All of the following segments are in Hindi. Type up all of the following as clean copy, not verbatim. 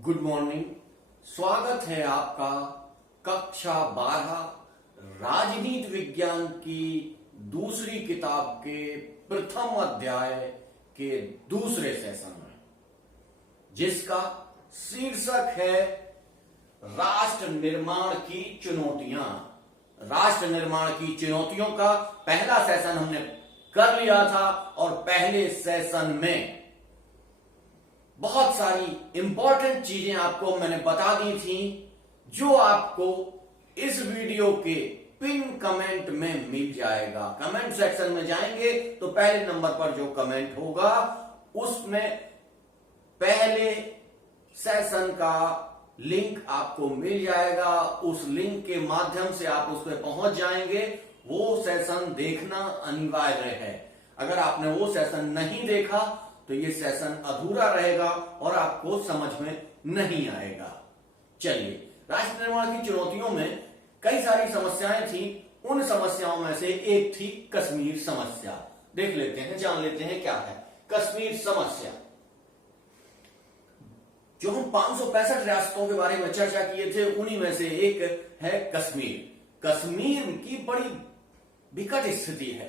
Good morning. स्वागत है आपका कक्षा 12 राजनीति विज्ञान की दूसरी किताब के प्रथम अध्याय के दूसरे सेशन में, जिसका शीर्षक है राष्ट्र निर्माण की चुनौतियां। राष्ट्र निर्माण की चुनौतियों का पहला सेशन हमने कर लिया था और पहले सेशन में बहुत सारी इंपॉर्टेंट चीजें आपको मैंने बता दी थी, जो आपको इस वीडियो के पिन कमेंट में मिल जाएगा। कमेंट सेक्शन में जाएंगे तो पहले नंबर पर जो कमेंट होगा उसमें पहले सेशन का लिंक आपको मिल जाएगा। उस लिंक के माध्यम से आप उस पर पहुंच जाएंगे। वो सेशन देखना अनिवार्य है। अगर आपने वो सेशन नहीं देखा तो ये सेशन अधूरा रहेगा और आपको समझ में नहीं आएगा। चलिए, राष्ट्र निर्माण की चुनौतियों में कई सारी समस्याएं थी। उन समस्याओं में से एक थी कश्मीर समस्या। देख लेते हैं, जान लेते हैं क्या है कश्मीर समस्या। जो हम 565 रियासतों के बारे में चर्चा किए थे, उन्हीं में से एक है कश्मीर। कश्मीर की बड़ी विकट स्थिति है।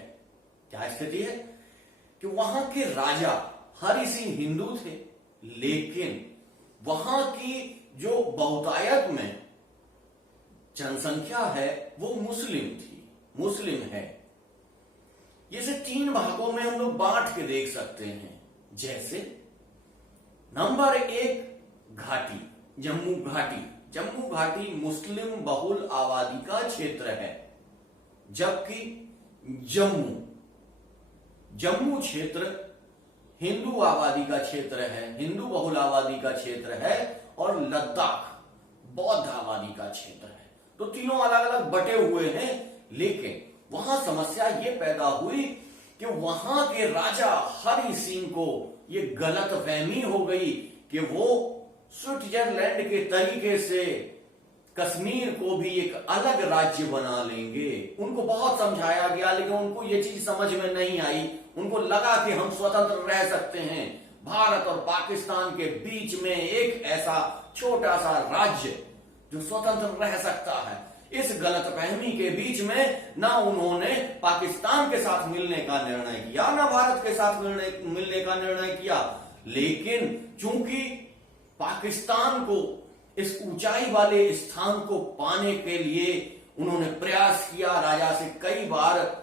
क्या स्थिति है कि वहां के राजा हरि सिंह हिंदू थे, लेकिन वहां की जो बहुतायत में जनसंख्या है वो मुस्लिम थी, मुस्लिम है। इसे 3 भागों में हम लोग बांट के देख सकते हैं। जैसे नंबर 1 घाटी, जम्मू घाटी। जम्मू घाटी मुस्लिम बहुल आबादी का क्षेत्र है, जबकि जम्मू क्षेत्र हिंदू आबादी का क्षेत्र है, हिंदू बहुल आबादी का क्षेत्र है, और लद्दाख बौद्ध आबादी का क्षेत्र है। तो तीनों अलग अलग बटे हुए हैं, लेकिन वहां समस्या ये पैदा हुई कि वहां के राजा हरि सिंह को ये गलतफहमी हो गई कि वो स्विट्जरलैंड के तरीके से कश्मीर को भी एक अलग राज्य बना लेंगे। उनको बहुत समझाया गया, लेकिन उनको ये चीज समझ में नहीं आई। उनको लगा कि हम स्वतंत्र रह सकते हैं। भारत और पाकिस्तान के बीच में एक ऐसा छोटा सा राज्य जो स्वतंत्र रह सकता है। इस गलतफहमी के बीच में ना उन्होंने पाकिस्तान के साथ मिलने का निर्णय किया, ना भारत के साथ मिलने का निर्णय किया। लेकिन चूंकि पाकिस्तान को इस ऊंचाई वाले स्थान को पाने के लिए उन्होंने प्रयास किया, राजा से कई बार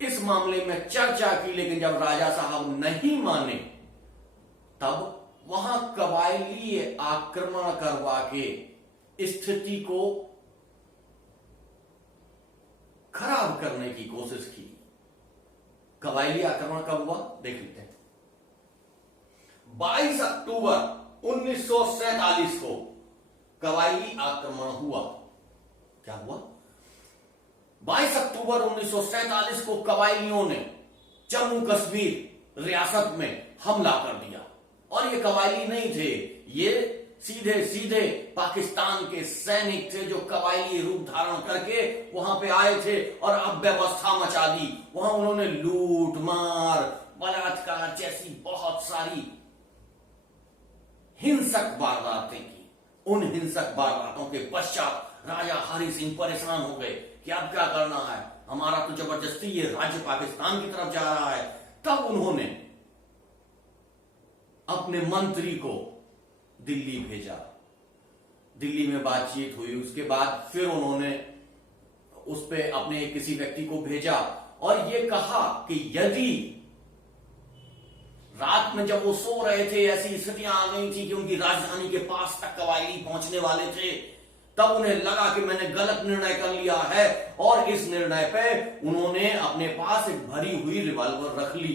इस मामले में चर्चा की, लेकिन जब राजा साहब नहीं माने तब वहां कबायली आक्रमण करवा के स्थिति को खराब करने की कोशिश की। कबायली आक्रमण कब हुआ देख लेते हैं। 22 अक्टूबर 1947 को कबायली आक्रमण हुआ। क्या हुआ? 22 अक्टूबर 1947 को कबायलियों ने जम्मू कश्मीर रियासत में हमला कर दिया। और ये कबायली नहीं थे, ये सीधे सीधे पाकिस्तान के सैनिक थे, जो कबायली रूप धारण करके वहां पे आए थे और अव्यवस्था मचा दी। वहां उन्होंने लूट मार, बलात्कार जैसी बहुत सारी हिंसक वारदातें की। उन हिंसक वारदातों के पश्चात राजा हरि सिंह परेशान हो गए कि अब क्या करना है, हमारा तो जबरदस्ती ये राज्य पाकिस्तान की तरफ जा रहा है। तब उन्होंने अपने मंत्री को दिल्ली भेजा। दिल्ली में बातचीत हुई, उसके बाद फिर उन्होंने उस पे अपने किसी व्यक्ति को भेजा और ये कहा कि यदि रात में जब वो सो रहे थे, ऐसी स्थितियां आ गई थी कि उनकी राजधानी के पास तक कबायली पहुंचने वाले थे, तब उन्हें लगा कि मैंने गलत निर्णय कर लिया है। और इस निर्णय पे उन्होंने अपने पास एक भरी हुई रिवॉल्वर रख ली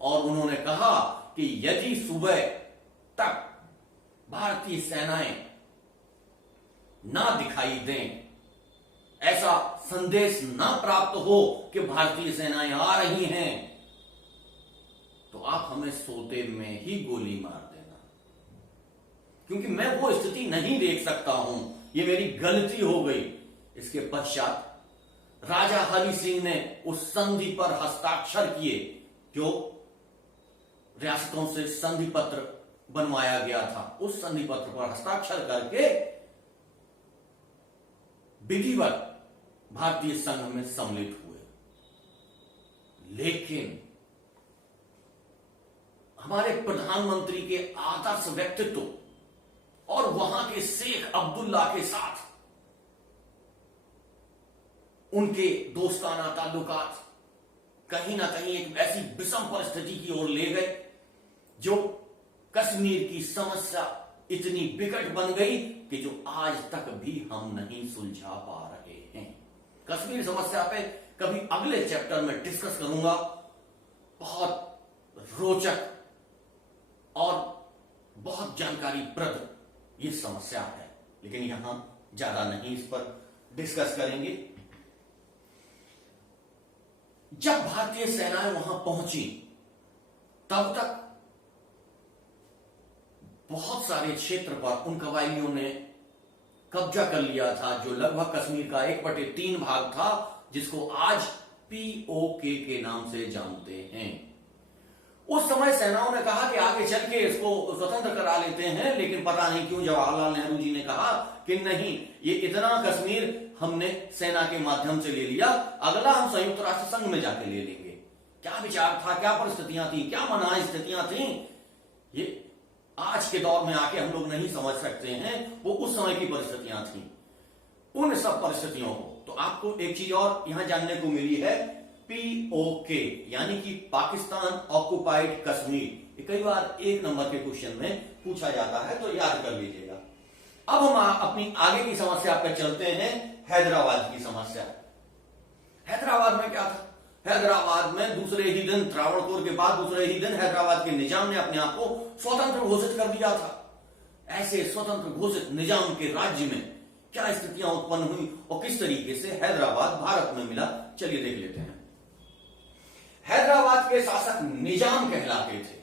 और उन्होंने कहा कि यदि सुबह तक भारतीय सेनाएं ना दिखाई दें, ऐसा संदेश ना प्राप्त हो कि भारतीय सेनाएं आ रही हैं, तो आप हमें सोते में ही गोली मार देना, क्योंकि मैं वो स्थिति नहीं देख सकता हूं, ये मेरी गलती हो गई। इसके पश्चात राजा हरि सिंह ने उस संधि पर हस्ताक्षर किए, जो रियासतों से संधि पत्र बनवाया गया था, उस संधि पत्र पर हस्ताक्षर करके विधिवत भारतीय संघ में सम्मिलित हुए। लेकिन हमारे प्रधानमंत्री के आदर्श व्यक्तित्व और वहां के शेख अब्दुल्ला के साथ उनके दोस्ताना ताल्लुकात कहीं ना कहीं एक ऐसी विषम परिस्थिति की ओर ले गए जो कश्मीर की समस्या इतनी विकट बन गई कि जो आज तक भी हम नहीं सुलझा पा रहे हैं। कश्मीर समस्या पे कभी अगले चैप्टर में डिस्कस करूंगा। बहुत रोचक और बहुत जानकारीप्रद ये समस्या है, लेकिन यहां ज्यादा नहीं इस पर डिस्कस करेंगे। जब भारतीय सेनाएं वहां पहुंची तब तक बहुत सारे क्षेत्र पर उन कबायलियों ने कब्जा कर लिया था, जो लगभग कश्मीर का 1/3 भाग था, जिसको आज POK के नाम से जानते हैं। उस समय सेनाओं ने कहा कि आगे चल के इसको स्वतंत्र करा लेते हैं, लेकिन पता नहीं क्यों जवाहरलाल नेहरू जी ने कहा कि नहीं, ये इतना कश्मीर हमने सेना के माध्यम से ले लिया, अगला हम संयुक्त राष्ट्र संघ में जाके ले लेंगे। क्या विचार था, क्या परिस्थितियां थी, क्या मनाही स्थितियां थी, ये आज के दौर में आके हम लोग नहीं समझ सकते हैं। वो उस समय की परिस्थितियां थी। उन सब परिस्थितियों को तो आपको एक चीज और यहां जानने को मिली है, POK यानी कि पाकिस्तान ऑक्युपाइड कश्मीर। ये कई बार 1 नंबर के क्वेश्चन में पूछा जाता है, तो याद कर लीजिएगा। अब हम अपनी आगे की समस्या पर चलते हैं, हैदराबाद की समस्या। हैदराबाद में क्या था? हैदराबाद में दूसरे ही दिन, त्रावणकोर के बाद दूसरे ही दिन हैदराबाद के निजाम ने अपने आप को स्वतंत्र घोषित कर दिया था। ऐसे स्वतंत्र घोषित निजाम के राज्य में क्या स्थितियां उत्पन्न हुई और किस तरीके से हैदराबाद भारत में मिला, चलिए देख लेते हैं। हैदराबाद के शासक निजाम कहलाते थे।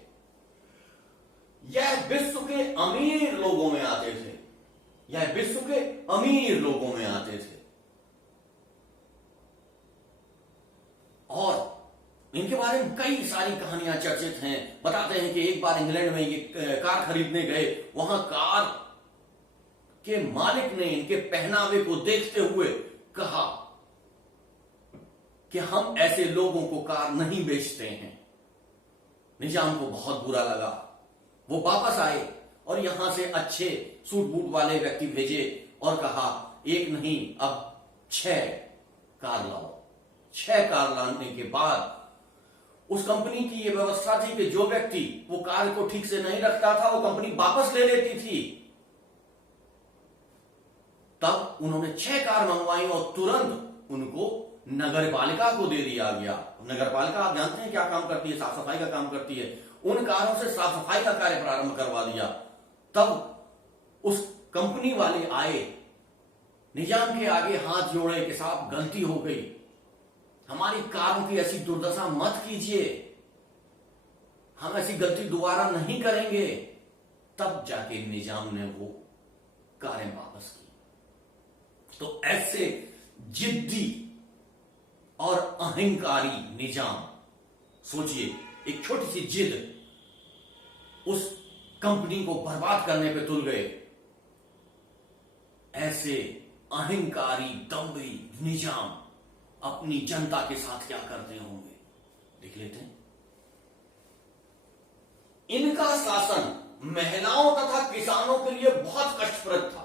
यह विश्व के अमीर लोगों में आते थे, यह विश्व के अमीर लोगों में आते थे। और इनके बारे में कई सारी कहानियां चर्चित हैं। बताते हैं कि एक बार इंग्लैंड में ये कार खरीदने गए, वहां कार के मालिक ने इनके पहनावे को देखते हुए कहा कि हम ऐसे लोगों को कार नहीं बेचते हैं। निजाम को बहुत बुरा लगा। वो वापस आए और यहां से अच्छे सूट बूट वाले व्यक्ति भेजे और कहा, एक नहीं अब 6 कार लाओ। 6 कार लाने के बाद उस कंपनी की यह व्यवस्था थी कि जो व्यक्ति वो कार को ठीक से नहीं रखता था, वो कंपनी वापस ले लेती थी। तब उन्होंने 6 कार मंगवाई और तुरंत उनको नगर पालिका को दे दिया गया। नगर पालिका आप जानते हैं क्या काम करती है? साफ सफाई का काम करती है। उन कारों से साफ सफाई का कार्य प्रारंभ करवा दिया। तब उस कंपनी वाले आए, निजाम के आगे हाथ जोड़े कि साहब गलती हो गई, हमारी कारों की ऐसी दुर्दशा मत कीजिए, हम ऐसी गलती दोबारा नहीं करेंगे। तब जाके निजाम ने वो कारें वापस की। तो ऐसे जिद्दी और अहंकारी निजाम, सोचिए एक छोटी सी जिद उस कंपनी को बर्बाद करने पे तुल गए। ऐसे अहंकारी दम्भी निजाम अपनी जनता के साथ क्या करते होंगे, देख लेते हैं। इनका शासन महिलाओं तथा किसानों के लिए बहुत कष्टप्रद था।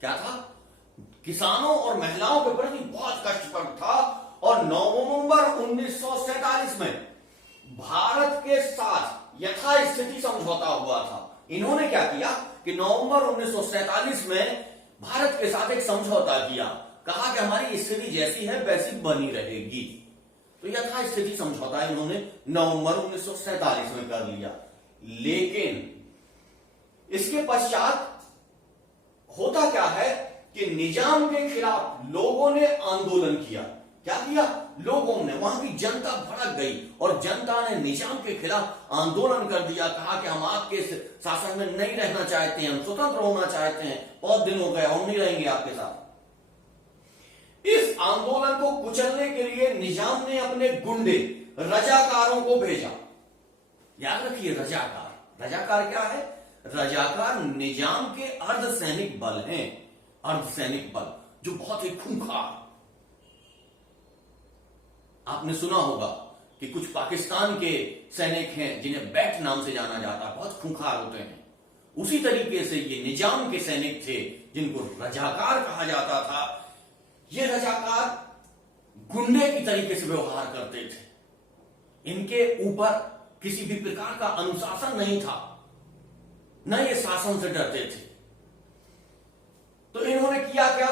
क्या था? किसानों और महिलाओं के प्रति बहुत कष्टप्रद था। और 9 नवंबर 1947 में भारत के साथ यथास्थिति समझौता हुआ था। इन्होंने क्या किया कि नवंबर 1947 में भारत के साथ एक समझौता किया, कहा कि हमारी स्थिति जैसी है वैसी बनी रहेगी। तो यथास्थिति समझौता इन्होंने नवंबर 1947 में कर लिया। लेकिन इसके पश्चात होता क्या है कि निजाम के खिलाफ लोगों ने आंदोलन किया। क्या किया? लोगों ने, वहां की जनता भड़क गई और जनता ने निजाम के खिलाफ आंदोलन कर दिया। कहा कि हम आपके शासन में नहीं रहना चाहते हैं, हम स्वतंत्र होना चाहते हैं, बहुत दिन हो गए, हम नहीं रहेंगे आपके साथ। इस आंदोलन को कुचलने के लिए निजाम ने अपने गुंडे रजाकारों को भेजा। याद रखिए, रजाकार रजाकार क्या है? रजाकार निजाम के अर्धसैनिक बल हैं, अर्धसैनिक बल जो बहुत ही खूंखार। आपने सुना होगा कि कुछ पाकिस्तान के सैनिक हैं जिन्हें बैट नाम से जाना जाता है, बहुत खूंखार होते हैं। उसी तरीके से ये निजाम के सैनिक थे जिनको रजाकार कहा जाता था। ये रजाकार गुंडे की तरीके से व्यवहार करते थे। इनके ऊपर किसी भी प्रकार का अनुशासन नहीं था, न ये शासन से डरते थे। तो इन्होंने किया क्या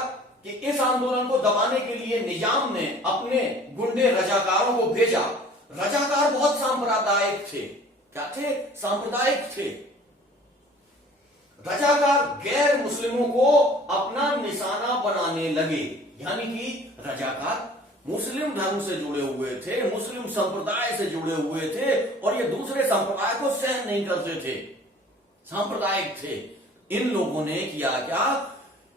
कि इस आंदोलन को दबाने के लिए निजाम ने अपने गुंडे रजाकारों को भेजा। रजाकार बहुत सांप्रदायिक थे। क्या थे? सांप्रदायिक थे। रजाकार गैर मुस्लिमों को अपना निशाना बनाने लगे, यानी कि रजाकार मुस्लिम धर्म से जुड़े हुए थे, मुस्लिम संप्रदाय से जुड़े हुए थे, और ये दूसरे संप्रदाय को सहन नहीं करते थे, सांप्रदायिक थे। इन लोगों ने किया क्या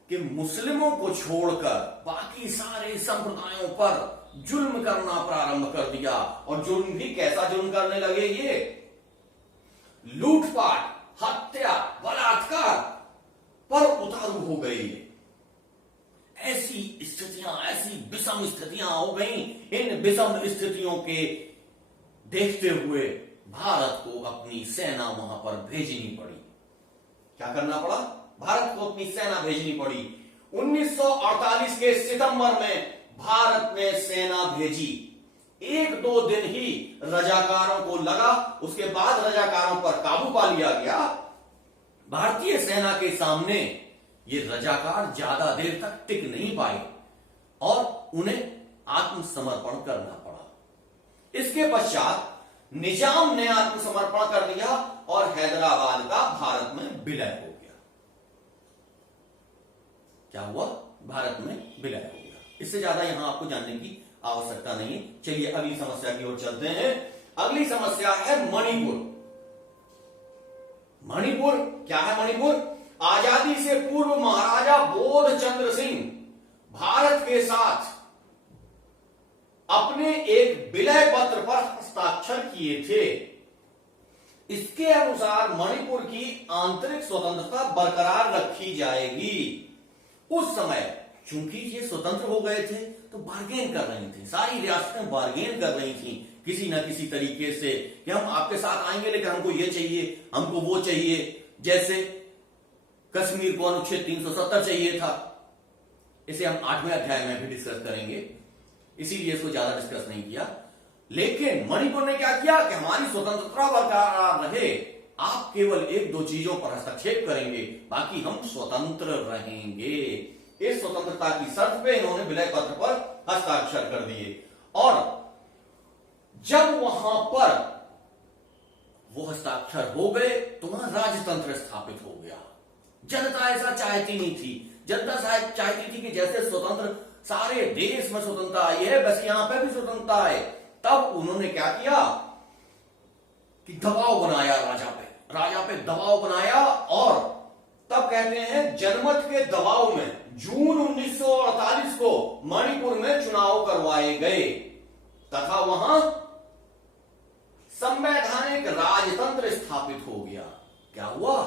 कि मुस्लिमों को छोड़कर बाकी सारे संप्रदायों पर जुल्म करना प्रारंभ कर दिया। और जुल्म भी कैसा जुल्म करने लगे? ये लूटपाट, हत्या, बलात्कार पर उतारू हो गई। ऐसी स्थितियां, ऐसी विषम स्थितियां हो गई। इन विषम स्थितियों के देखते हुए भारत को अपनी सेना वहां पर भेजनी पड़ी। क्या करना पड़ा? भारत को अपनी सेना भेजनी पड़ी। 1948 के सितंबर में भारत ने सेना भेजी। 1-2 दिन ही रजाकारों को लगा, उसके बाद रजाकारों पर काबू पा लिया गया। भारतीय सेना के सामने ये रजाकार ज्यादा देर तक टिक नहीं पाए और उन्हें आत्मसमर्पण करना पड़ा। इसके पश्चात निजाम ने आत्मसमर्पण कर दिया और हैदराबाद का भारत में विलय हो गया। क्या हुआ? भारत में विलय हो गया। इससे ज्यादा यहां आपको जानने की आवश्यकता नहीं है। चलिए अगली समस्या की ओर चलते हैं। अगली समस्या है मणिपुर। मणिपुर क्या है? मणिपुर आजादी से पूर्व महाराजा बोध चंद्र सिंह भारत के साथ अपने एक विलय पत्र पर हस्ताक्षर किए थे। इसके अनुसार मणिपुर की आंतरिक स्वतंत्रता बरकरार रखी जाएगी। उस समय चूंकि ये स्वतंत्र हो गए थे तो बार्गेन कर रही थी, सारी रियासतें बार्गेन कर रही थी किसी ना किसी तरीके से कि हम आपके साथ आएंगे लेकिन हमको ये चाहिए, हमको वो चाहिए। जैसे कश्मीर को अनुच्छेद 370 चाहिए था। इसे हम 8वें अध्याय में भी डिस्कस करेंगे, इसीलिए इसको ज्यादा डिस्कस नहीं किया। लेकिन मणिपुर ने क्या किया कि हमारी स्वतंत्रता बरकरार रहे, आप केवल 1-2 चीजों पर हस्तक्षेप करेंगे, बाकी हम स्वतंत्र रहेंगे। इस स्वतंत्रता की शर्त पे इन्होंने विलय पत्र पर हस्ताक्षर कर दिए। और जब वहां पर वो हस्ताक्षर हो गए तो वहां राजतंत्र स्थापित हो गया। जनता ऐसा चाहती नहीं थी। जनता शायद चाहती थी कि जैसे स्वतंत्र सारे देश में स्वतंत्रता आई है बस यहां पे भी स्वतंत्रता है। तब उन्होंने क्या किया कि दबाव बनाया राजा पे दबाव बनाया। और तब कहते हैं जनमत के दबाव में जून 1948 को मणिपुर में चुनाव करवाए गए तथा वहां संवैधानिक राजतंत्र स्थापित हो गया। क्या हुआ?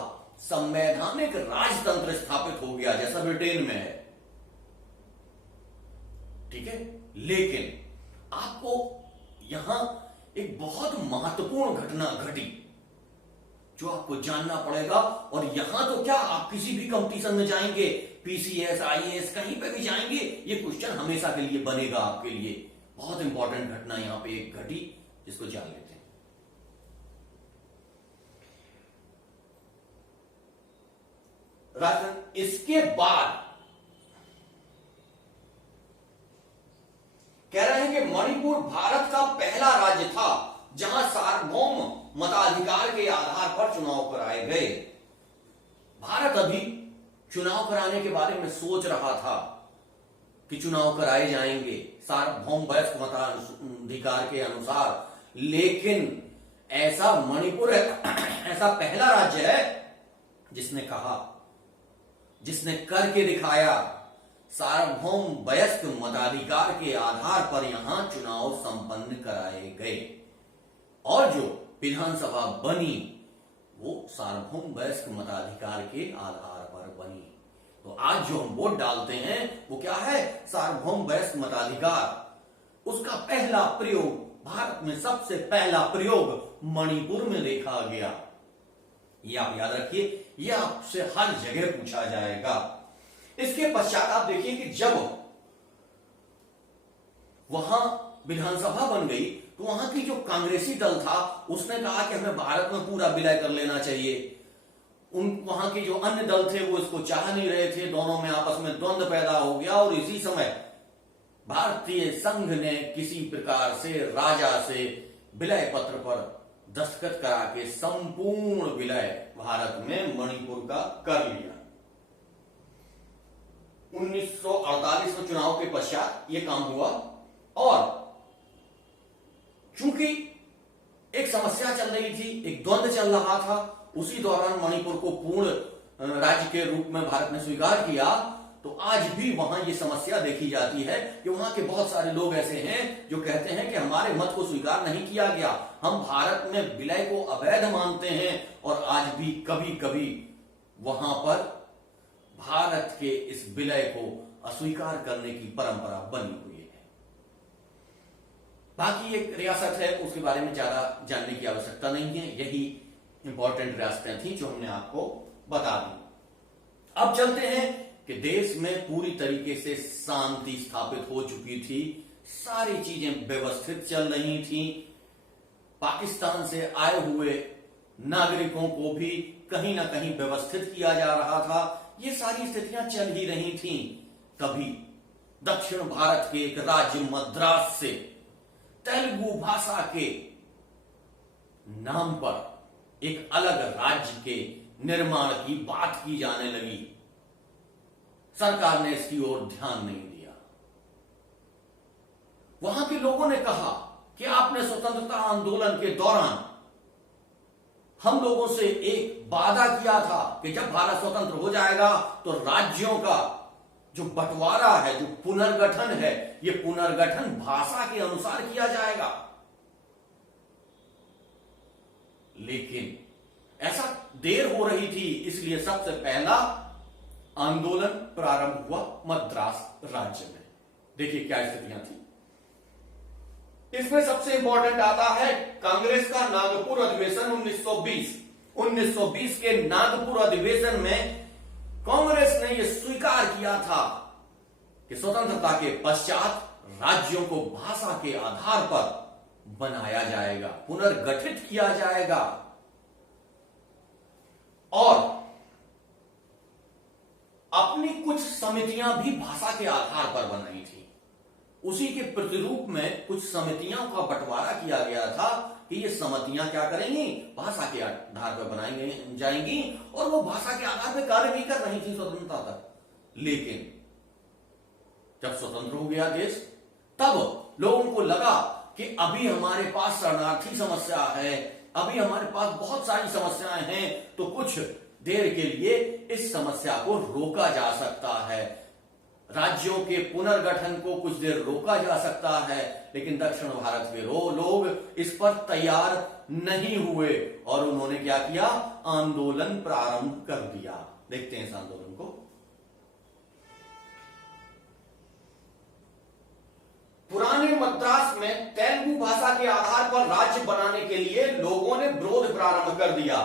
संवैधानिक राजतंत्र स्थापित हो गया जैसा ब्रिटेन में है। ठीक है, लेकिन आपको यहां एक बहुत महत्वपूर्ण घटना घटी जो आपको जानना पड़ेगा। और यहां तो क्या, आप किसी भी कंपटीशन में जाएंगे, पीसीएस, आईएएस, कहीं पे भी जाएंगे, ये क्वेश्चन हमेशा के लिए बनेगा आपके लिए। बहुत इंपॉर्टेंट घटना यहां पे एक घटी जिसको जान लेते हैं। इसके बाद कह रहे हैं कि मणिपुर भारत का पहला राज्य था जहां सार्वभौम मताधिकार के आधार पर चुनाव कराए गए। भारत अभी चुनाव कराने के बारे में सोच रहा था कि चुनाव कराए जाएंगे सार्वभौम वयस्क मताधिकार के अनुसार, लेकिन ऐसा मणिपुर ऐसा पहला राज्य है जिसने कहा, जिसने करके दिखाया, सार्वभौम वयस्क मताधिकार के आधार पर यहां चुनाव संपन्न कराए गए। और जो विधानसभा बनी वो सार्वभौम वयस्क मताधिकार के आधार पर बनी। तो आज जो हम वोट डालते हैं वो क्या है? सार्वभौम वयस्क मताधिकार। उसका पहला प्रयोग, भारत में सबसे पहला प्रयोग मणिपुर में देखा गया। ये आप याद रखिए, ये आपसे हर जगह पूछा जाएगा। इसके पश्चात आप देखिए कि जब वहां विधानसभा बन गई तो वहां की जो कांग्रेसी दल था उसने कहा कि हमें भारत में पूरा विलय कर लेना चाहिए। वहां के जो अन्य दल थे वो इसको चाह नहीं रहे थे, दोनों में आपस में द्वंद्व पैदा हो गया और इसी समय भारतीय संघ ने किसी प्रकार से राजा से विलय पत्र पर दस्तखत करा के संपूर्ण विलय भारत में मणिपुर का कर लिया। 1948 में चुनाव के पश्चात यह काम हुआ और चूंकि एक समस्या चल रही थी, एक द्वंद्व चल रहा था, उसी दौरान मणिपुर को पूर्ण राज्य के रूप में भारत ने स्वीकार किया। तो आज भी वहां ये समस्या देखी जाती है कि वहां के बहुत सारे लोग ऐसे हैं जो कहते हैं कि हमारे मत को स्वीकार नहीं किया गया, हम भारत में विलय को अवैध मानते हैं। और आज भी कभी कभी वहां पर भारत के इस विलय को अस्वीकार करने की परंपरा बनी हुई है। बाकी एक रियासत है, उसके बारे में ज्यादा जानने की आवश्यकता नहीं है। यही इंपॉर्टेंट रियासतें थी जो हमने आपको बता दी। अब चलते हैं कि देश में पूरी तरीके से शांति स्थापित हो चुकी थी, सारी चीजें व्यवस्थित चल रही थी। पाकिस्तान से आए हुए नागरिकों को भी कहीं ना कहीं व्यवस्थित किया जा रहा था। ये सारी स्थितियां चल ही रही थी। तभी दक्षिण भारत के एक राज्य मद्रास से तेलुगु भाषा के नाम पर एक अलग राज्य के निर्माण की बात की जाने लगी। सरकार ने इसकी ओर ध्यान नहीं दिया। वहां के लोगों ने कहा कि आपने स्वतंत्रता आंदोलन के दौरान हम लोगों से एक वादा किया था कि जब भारत स्वतंत्र हो जाएगा तो राज्यों का जो बंटवारा है, जो पुनर्गठन है, ये पुनर्गठन भाषा के अनुसार किया जाएगा। लेकिन ऐसा देर हो रही थी, इसलिए सबसे पहला आंदोलन प्रारंभ हुआ मद्रास राज्य में। देखिए क्या स्थितियां थी। इसमें सबसे इंपॉर्टेंट आता है कांग्रेस का नागपुर अधिवेशन 1920। 1920 के नागपुर अधिवेशन में कांग्रेस ने यह स्वीकार किया था कि स्वतंत्रता के पश्चात राज्यों को भाषा के आधार पर बनाया जाएगा, पुनर्गठित किया जाएगा। और अपनी कुछ समितियां भी भाषा के आधार पर बनाई थी। उसी के प्रतिरूप में कुछ समितियों का बंटवारा किया गया था कि ये समितियां क्या करेंगी, भाषा के आधार पर बनाई जाएंगी और वो भाषा के आधार पर कार्य भी कर रही थी स्वतंत्रता तक। लेकिन जब स्वतंत्र हो गया देश, तब लोगों को लगा कि अभी हमारे पास शरणार्थी समस्या है, अभी हमारे पास बहुत सारी समस्याएं हैं, तो कुछ देर के लिए इस समस्या को रोका जा सकता है, राज्यों के पुनर्गठन को कुछ देर रोका जा सकता है। लेकिन दक्षिण भारत के लोग इस पर तैयार नहीं हुए और उन्होंने क्या किया, आंदोलन प्रारंभ कर दिया। देखते हैं इस आंदोलन को। पुराने मद्रास में तेलुगु भाषा के आधार पर राज्य बनाने के लिए लोगों ने विरोध प्रारंभ कर दिया।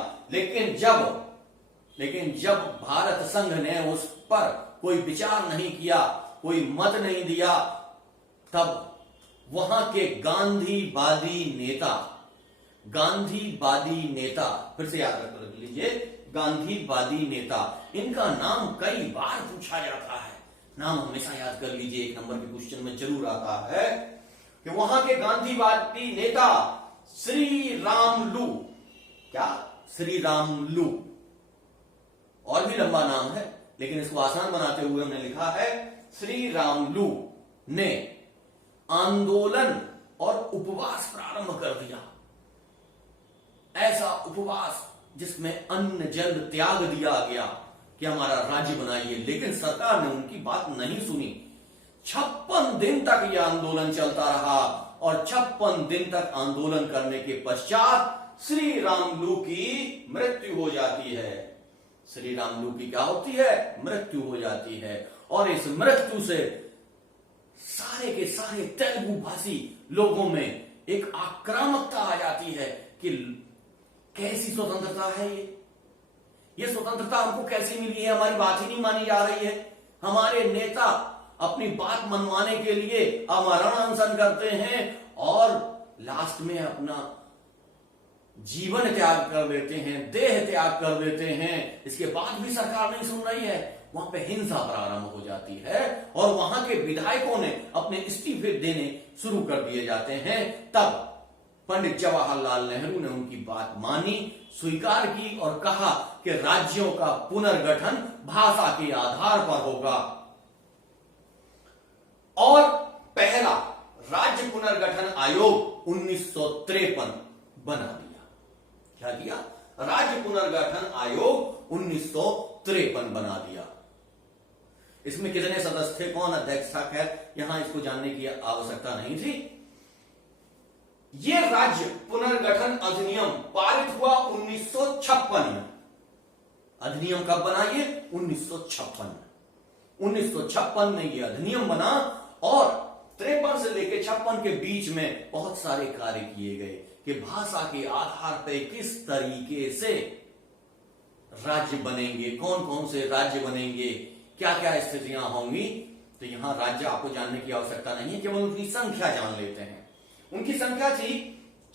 लेकिन जब भारत संघ ने उस पर कोई विचार नहीं किया, कोई मत नहीं दिया, तब वहां के गांधीवादी नेता, फिर से याद रख लीजिए, गांधीवादी नेता, इनका नाम कई बार पूछा जाता है। नाम हमेशा याद कर लीजिए, एक नंबर के क्वेश्चन में जरूर आता है कि वहां के गांधीवादी नेता श्री रामलू, क्या श्री रामलू, और भी लंबा नाम है लेकिन इसको आसान बनाते हुए हमने लिखा है श्री रामलू ने आंदोलन और उपवास प्रारंभ कर दिया। ऐसा उपवास जिसमें अन्न जल त्याग दिया गया कि हमारा राज्य बनाइए। लेकिन सरकार ने उनकी बात नहीं सुनी। 56 दिन तक यह आंदोलन चलता रहा और 56 दिन तक आंदोलन करने के पश्चात श्री रामलू की मृत्यु हो जाती है। श्री रामलू की क्या होती है? मृत्यु हो जाती है। और इस मृत्यु से सारे के सारे तेलुगु भाषी लोगों में एक आक्रामकता आ जाती है कि कैसी स्वतंत्रता है ये स्वतंत्रता हमको कैसे मिली है? हमारी बात ही नहीं मानी जा रही है। हमारे नेता अपनी बात मनवाने के लिए आमरण अनशन करते हैं और लास्ट में अपना जीवन त्याग कर देते हैं, देह त्याग कर देते हैं। इसके बाद भी सरकार नहीं सुन रही है। वहां पे हिंसा प्रारंभ हो जाती है और वहां के विधायकों ने अपने इस्तीफे देने शुरू कर दिए जाते हैं। तब पंडित जवाहरलाल नेहरू ने उनकी बात मानी, स्वीकार की और कहा कि राज्यों का पुनर्गठन भाषा के आधार पर होगा। और पहला राज्य पुनर्गठन आयोग 1953 बना दिया। क्या दिया? राज्य पुनर्गठन आयोग 1953 बना दिया। इसमें कितने सदस्य थे, कौन अध्यक्ष था, खैर यहां इसको जानने की आवश्यकता नहीं थी। यह राज्य पुनर्गठन अधिनियम पारित हुआ 1956 में। अधिनियम कब बना? ये 1956 में। 1956 में यह अधिनियम बना और 53 से लेकर 56 के बीच में बहुत सारे कार्य किए गए कि भाषा के आधार पर किस तरीके से राज्य बनेंगे, कौन कौन से राज्य बनेंगे, क्या क्या स्थितियां होंगी। तो यहां राज्य आपको जानने की आवश्यकता नहीं है, केवल उनकी संख्या जान लेते हैं। उनकी संख्या थी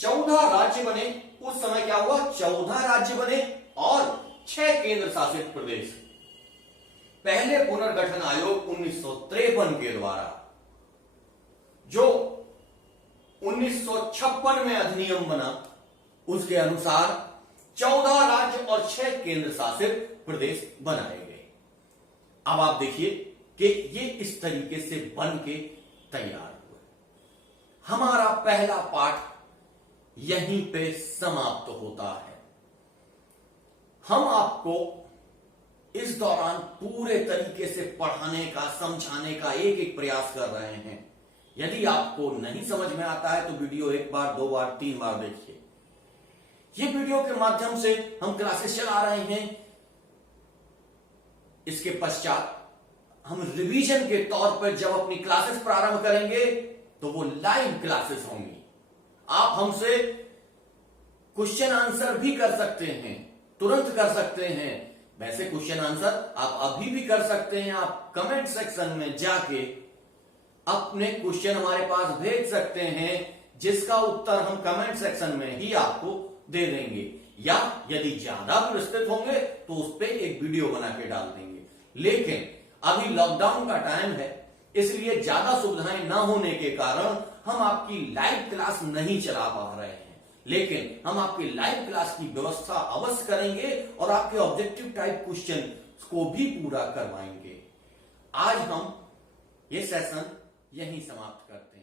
14 राज्य बने। उस समय क्या हुआ? 14 राज्य बने और 6 केंद्र शासित प्रदेश। पहले पुनर्गठन आयोग 1953 के द्वारा जो 1956 में अधिनियम बना, उसके अनुसार 14 राज्य और 6 केंद्र शासित प्रदेश बनाए गए। अब आप देखिए कि ये इस तरीके से बन के तैयार हुए। हमारा पहला पाठ यहीं पे समाप्त होता है। हम आपको इस दौरान पूरे तरीके से पढ़ाने का, समझाने का एक एक प्रयास कर रहे हैं। यदि आपको नहीं समझ में आता है तो वीडियो 1 बार, 2 बार, 3 बार देखिए। ये वीडियो के माध्यम से हम क्लासेस चला रहे हैं। इसके पश्चात हम रिवीजन के तौर पर जब अपनी क्लासेस प्रारंभ करेंगे तो वो लाइव क्लासेस होंगी। आप हमसे क्वेश्चन आंसर भी कर सकते हैं, तुरंत कर सकते हैं। वैसे क्वेश्चन आंसर आप अभी भी कर सकते हैं। आप कमेंट सेक्शन में जाके अपने क्वेश्चन हमारे पास भेज सकते हैं, जिसका उत्तर हम कमेंट सेक्शन में ही आपको दे देंगे, या यदि ज्यादा विस्तृत होंगे तो उस पर एक वीडियो बना के डाल देंगे। लेकिन अभी लॉकडाउन का टाइम है, इसलिए ज्यादा सुविधाएं ना होने के कारण हम आपकी लाइव क्लास नहीं चला पा रहे हैं। लेकिन हम आपकी लाइव क्लास की व्यवस्था अवश्य करेंगे और आपके ऑब्जेक्टिव टाइप क्वेश्चन को भी पूरा करवाएंगे। आज हम ये सेशन यहीं समाप्त करते हैं।